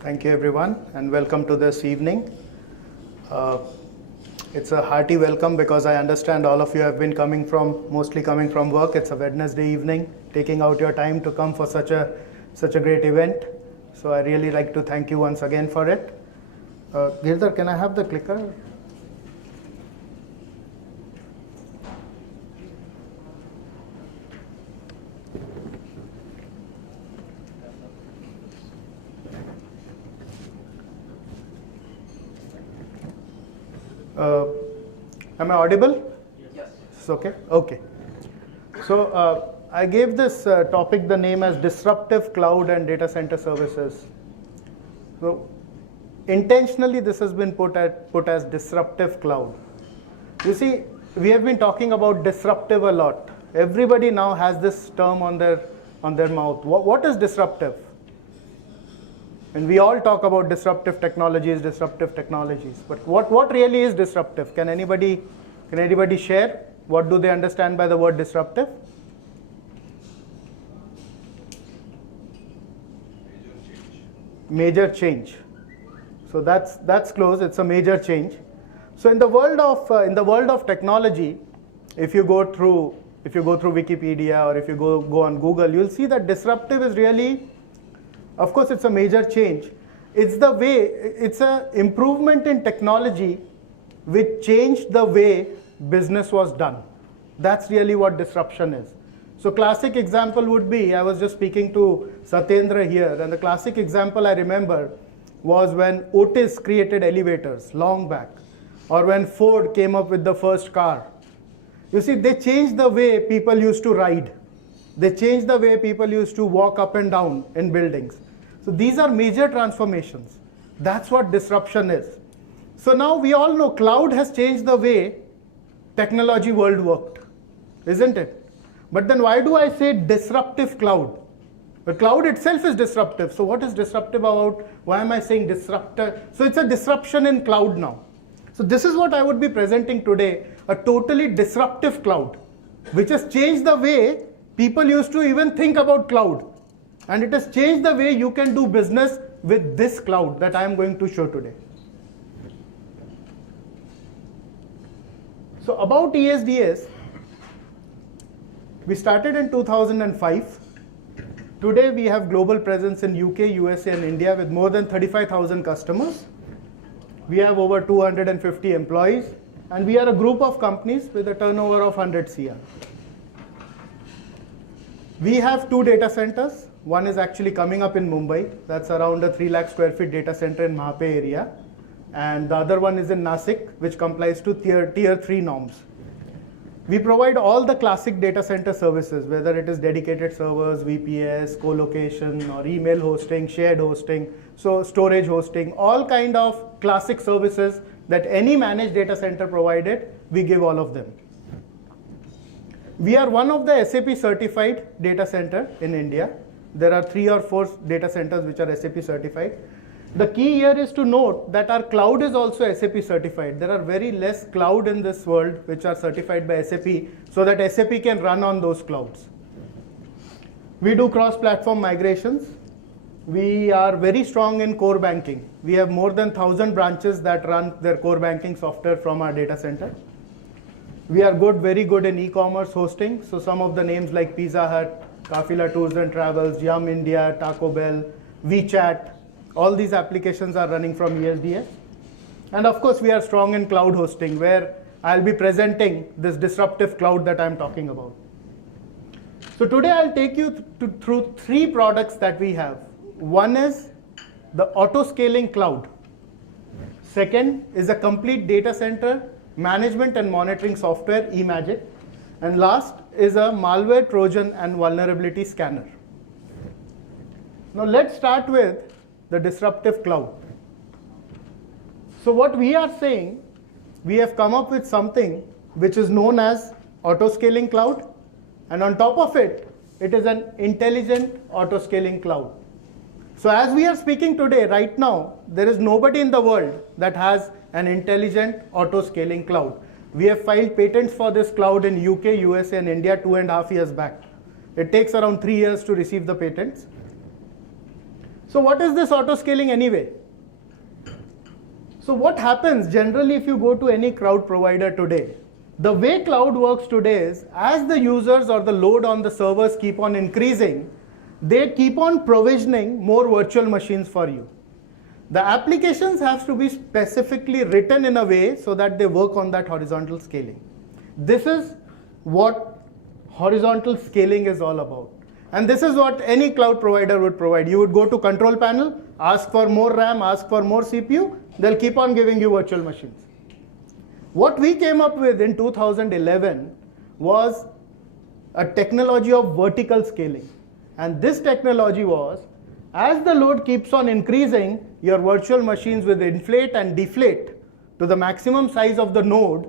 Thank you, everyone, and welcome to this evening. It's a hearty welcome because I understand all of you have been mostly coming from work. It's a Wednesday evening, taking out your time to come for such a great event. So I really like to thank you once again for it. Girdhar, can I have the clicker? Am I audible? Yes. It's okay? Okay. So I gave this topic the name as Disruptive Cloud and Data Center Services. So intentionally this has been put as Disruptive Cloud. You see, we have been talking about disruptive a lot. Everybody now has this term on their mouth. What is disruptive? And we all talk about disruptive technologies. But what really is disruptive? Can anybody share? What do they understand by the word disruptive? Major change. So that's close. It's a major change. So in the world of technology, if you go through Wikipedia or if you go on Google, you'll see that disruptive is really, of course, it's a major change. It's an improvement in technology which changed the way business was done. That's really what disruption is. So classic example would be, I was just speaking to Satyendra here, and the classic example I remember was when Otis created elevators long back, or when Ford came up with the first car. You see, they changed the way people used to ride. They changed the way people used to walk up and down in buildings. So these are major transformations. That's what disruption is. So now we all know cloud has changed the way technology world worked, isn't it? But then why do I say disruptive cloud? The cloud itself is disruptive. So what is disruptive about? Why am I saying disruptor? So it's a disruption in cloud now. So this is what I would be presenting today, a totally disruptive cloud, which has changed the way people used to even think about cloud. And it has changed the way you can do business with this cloud that I am going to show today. So about ESDS, we started in 2005. Today we have global presence in UK, USA, and India with more than 35,000 customers. We have over 250 employees, and we are a group of companies with a turnover of 100 CR. We have 2 data centers. One is actually coming up in Mumbai. That's around a 3 lakh square feet data center in Mahape area. And the other one is in Nasik, which complies to tier 3 norms. We provide all the classic data center services, whether it is dedicated servers, VPS, co-location, or email hosting, shared hosting, so storage hosting, all kind of classic services that any managed data center provided, we give all of them. We are one of the SAP certified data center in India. There are 3 or 4 data centers which are SAP certified. The key here is to note that our cloud is also SAP certified. There are very less cloud in this world which are certified by SAP, so that SAP can run on those clouds. We do cross-platform migrations. We are very strong in core banking. We have more than 1,000 branches that run their core banking software from our data center. We are very good in e-commerce hosting. So some of the names like Pizza Hut, Kafila Tours and Travels, Yum India, Taco Bell, WeChat, all these applications are running from ESDS. And of course, we are strong in cloud hosting, where I'll be presenting this disruptive cloud that I'm talking about. So today I'll take you through 3 products that we have. One is the auto-scaling cloud. Second is a complete data center management and monitoring software, eMagic. And last is a malware, Trojan, and vulnerability scanner. Now let's start with the disruptive cloud. So what we are saying, we have come up with something which is known as auto-scaling cloud. And on top of it, it is an intelligent auto-scaling cloud. So as we are speaking today, right now, there is nobody in the world that has an intelligent auto-scaling cloud. We have filed patents for this cloud in UK, USA, and India 2.5 years back. It takes around 3 years to receive the patents. So what is this auto scaling anyway? So what happens generally if you go to any cloud provider today? The way cloud works today is, as the users or the load on the servers keep on increasing, they keep on provisioning more virtual machines for you. The applications have to be specifically written in a way so that they work on that horizontal scaling. This is what horizontal scaling is all about. And this is what any cloud provider would provide. You would go to control panel, ask for more RAM, ask for more CPU, they'll keep on giving you virtual machines. What we came up with in 2011 was a technology of vertical scaling. And this technology was, as the load keeps on increasing, your virtual machines will inflate and deflate to the maximum size of the node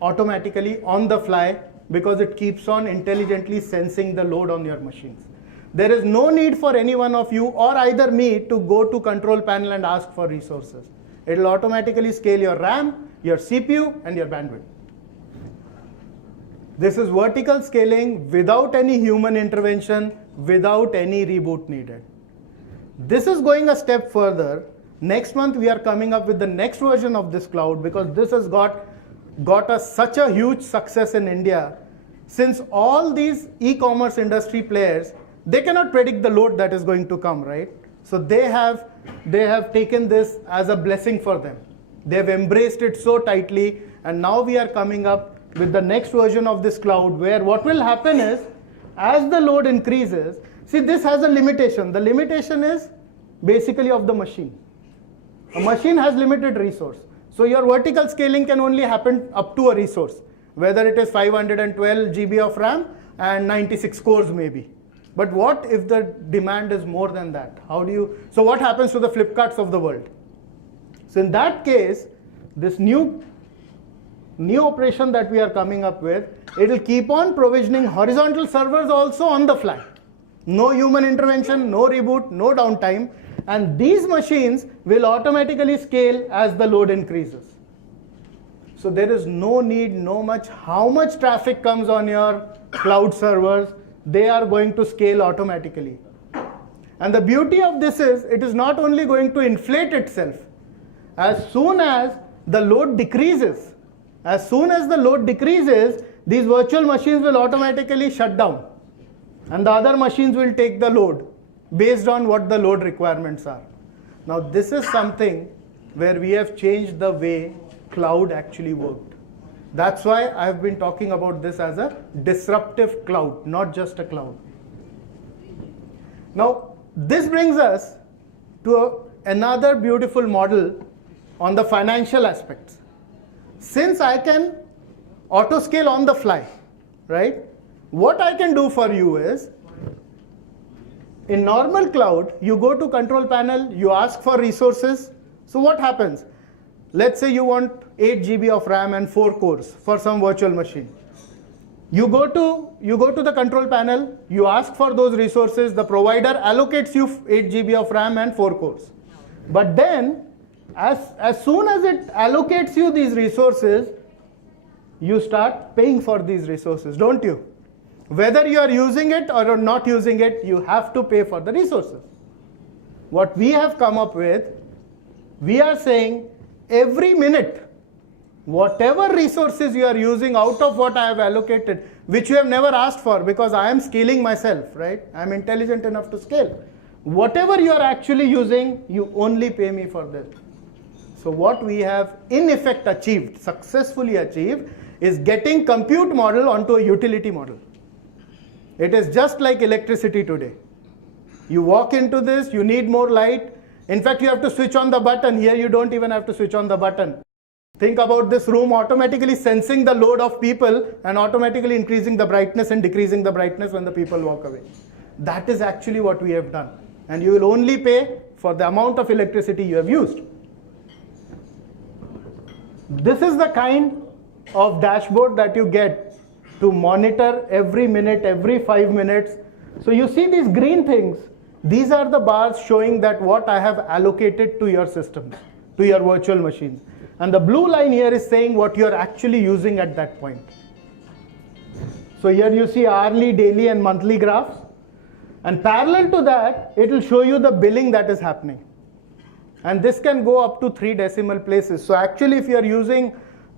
automatically on the fly, because it keeps on intelligently sensing the load on your machines. There is no need for any one of you or either me to go to control panel and ask for resources. It will automatically scale your RAM, your CPU, and your bandwidth. This is vertical scaling without any human intervention, without any reboot needed. This is going a step further. Next month we are coming up with the next version of this cloud, because this has got us such a huge success in India. Since all these e-commerce industry players, they cannot predict the load that is going to come, right? So they have taken this as a blessing for them. They've embraced it so tightly, and now we are coming up with the next version of this cloud, where what will happen is, as the load increases, see, this has a limitation. The limitation is basically of the machine. A machine has limited resource. So your vertical scaling can only happen up to a resource, whether it is 512 GB of RAM and 96 cores maybe. But what if the demand is more than that? So what happens to the Flipkarts of the world? So in that case, this new operation that we are coming up with, it will keep on provisioning horizontal servers also on the fly. No human intervention, no reboot, no downtime. And these machines will automatically scale as the load increases. So there is no need, how much traffic comes on your cloud servers, they are going to scale automatically. And the beauty of this is, it is not only going to inflate itself. As soon as the load decreases, these virtual machines will automatically shut down. And the other machines will take the load based on what the load requirements are. Now this is something where we have changed the way cloud actually worked. That's why I've been talking about this as a disruptive cloud, not just a cloud. Now this brings us to another beautiful model on the financial aspects. Since I can auto scale on the fly, right? What I can do for you is, in normal cloud, you go to control panel, you ask for resources. So what happens? Let's say you want 8 GB of RAM and 4 cores for some virtual machine. You go to the control panel, you ask for those resources, the provider allocates you 8 GB of RAM and 4 cores. But then, as soon as it allocates you these resources, you start paying for these resources, don't you? Whether you are using it or not using it, you have to pay for the resources. What we have come up with, we are saying every minute, whatever resources you are using out of what I have allocated, which you have never asked for because I am scaling myself, right? I am intelligent enough to scale. Whatever you are actually using, you only pay me for this. So what we have in effect achieved, successfully achieved, is getting compute model onto a utility model. It is just like electricity today. You walk into this, you need more light. In fact, you have to switch on the button. Here you don't even have to switch on the button. Think about this room automatically sensing the load of people and automatically increasing the brightness and decreasing the brightness when the people walk away. That is actually what we have done. And you will only pay for the amount of electricity you have used. This is the kind of dashboard that you get to monitor every minute, every 5 minutes. So you see these green things. These are the bars showing that what I have allocated to your systems, to your virtual machines. And the blue line here is saying what you are actually using at that point. So here you see hourly, daily, and monthly graphs. And parallel to that, it will show you the billing that is happening. And this can go up to 3 decimal places. So actually, if you are using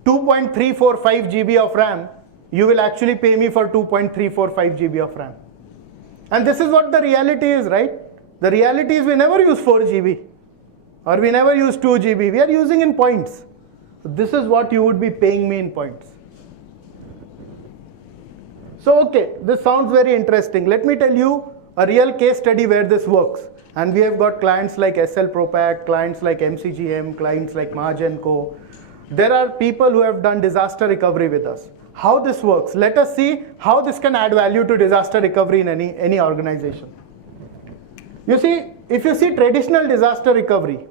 2.345 GB of RAM, you will actually pay me for 2.345 GB of RAM. And this is what the reality is, right? The reality is we never use 4 GB or we never use 2 GB. We are using in points. So this is what you would be paying me in points. So okay, this sounds very interesting. Let me tell you a real case study where this works. And we have got clients like SL Propack, clients like MCGM, clients like Mahajan Co. There are people who have done disaster recovery with us. How this works? Let us see how this can add value to disaster recovery in any organization. You see, if you see traditional disaster recovery,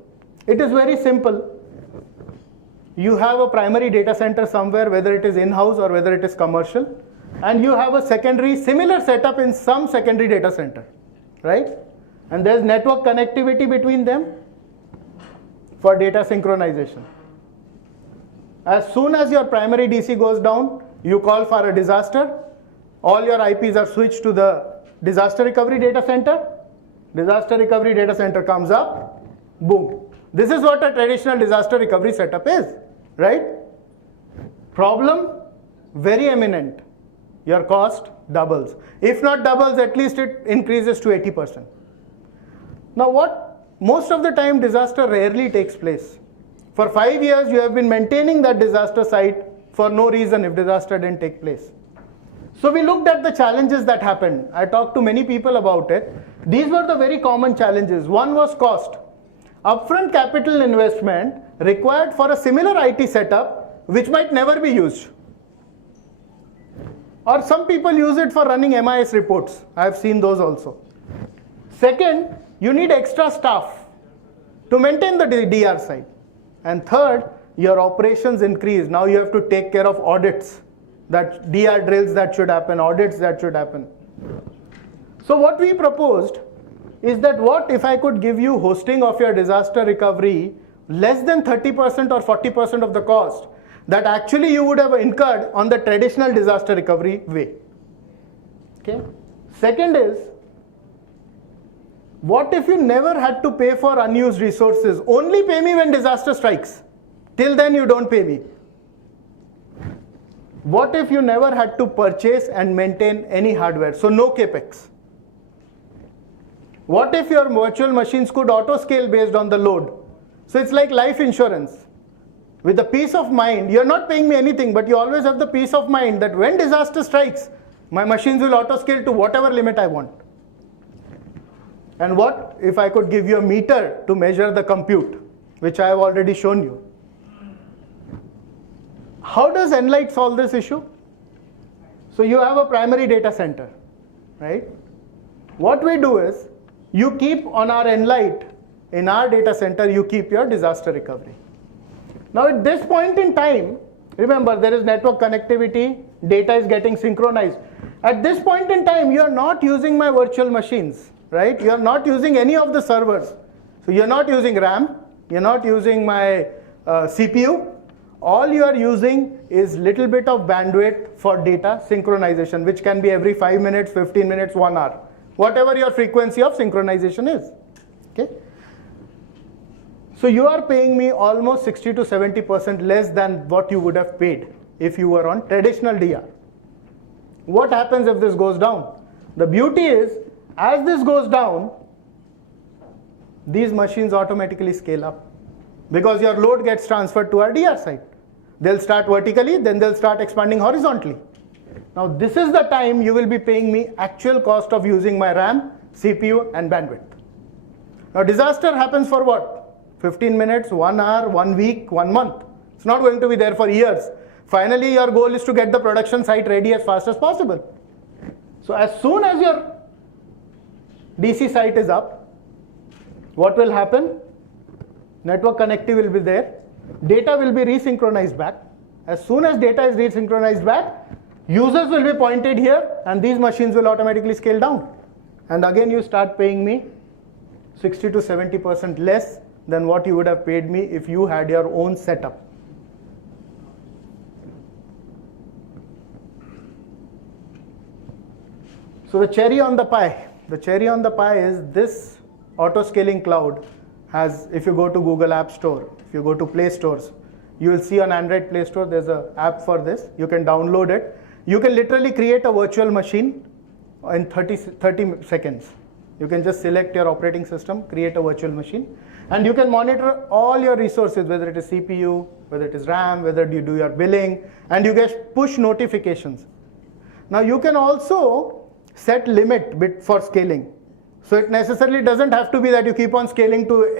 it is very simple. You have a primary data center somewhere, whether it is in-house or whether it is commercial, and you have a secondary, similar setup in some secondary data center, right? And there's network connectivity between them for data synchronization. As soon as your primary DC goes down, you call for a disaster. All your IPs are switched to the disaster recovery data center. Disaster recovery data center comes up, boom. This is what a traditional disaster recovery setup is, right? Problem, very eminent. Your cost doubles. If not doubles, at least it increases to 80%. Now what? Most of the time disaster rarely takes place. For 5 years you have been maintaining that disaster site for no reason if disaster didn't take place. So we looked at the challenges that happened. I talked to many people about it. These were the very common challenges. One was cost. Upfront capital investment required for a similar IT setup which might never be used. Or some people use it for running MIS reports. I have seen those also. Second, you need extra staff to maintain the DR site. And third, your operations increase. Now you have to take care of audits, that DR drills that should happen, audits that should happen. So what we proposed is that what if I could give you hosting of your disaster recovery less than 30% or 40% of the cost that actually you would have incurred on the traditional disaster recovery way. Okay. Second is, what if you never had to pay for unused resources? Only pay me when disaster strikes. Till then you don't pay me. What if you never had to purchase and maintain any hardware? So no capex. What if your virtual machines could auto scale based on the load? So it's like life insurance. With the peace of mind, you're not paying me anything, but you always have the peace of mind that when disaster strikes, my machines will auto scale to whatever limit I want. And what if I could give you a meter to measure the compute, which I have already shown you? How does Enlight solve this issue? So you have a primary data center, right? What we do is, you keep on our Enlight, in our data center, you keep your disaster recovery. Now at this point in time, remember there is network connectivity, data is getting synchronized. At this point in time, you are not using my virtual machines, right? You are not using any of the servers. So you're not using RAM, you're not using my CPU. All you are using is little bit of bandwidth for data synchronization, which can be every 5 minutes, 15 minutes, 1 hour. Whatever your frequency of synchronization is, okay? So you are paying me almost 60 to 70% less than what you would have paid if you were on traditional DR. What happens if this goes down? The beauty is, as this goes down, these machines automatically scale up because your load gets transferred to our DR site. They'll start vertically, then they'll start expanding horizontally. Now this is the time you will be paying me actual cost of using my RAM, CPU and bandwidth. Now disaster happens for what? 15 minutes, 1 hour, 1 week, 1 month. It's not going to be there for years. Finally your goal is to get the production site ready as fast as possible. So as soon as your DC site is up, what will happen? Network connectivity will be there. Data will be resynchronized back. As soon as data is resynchronized back, users will be pointed here and these machines will automatically scale down. And again you start paying me 60 to 70% less than what you would have paid me if you had your own setup. So the cherry on the pie, The cherry on the pie is this auto-scaling cloud has, if you go to Google App Store, if you go to Play Stores, you will see on Android Play Store there's an app for this. You can download it. You can literally create a virtual machine in 30 seconds. You can just select your operating system, create a virtual machine, and you can monitor all your resources, whether it is CPU, whether it is RAM, whether you do your billing, and you get push notifications. Now you can also set limit bit for scaling. So it necessarily doesn't have to be that you keep on scaling to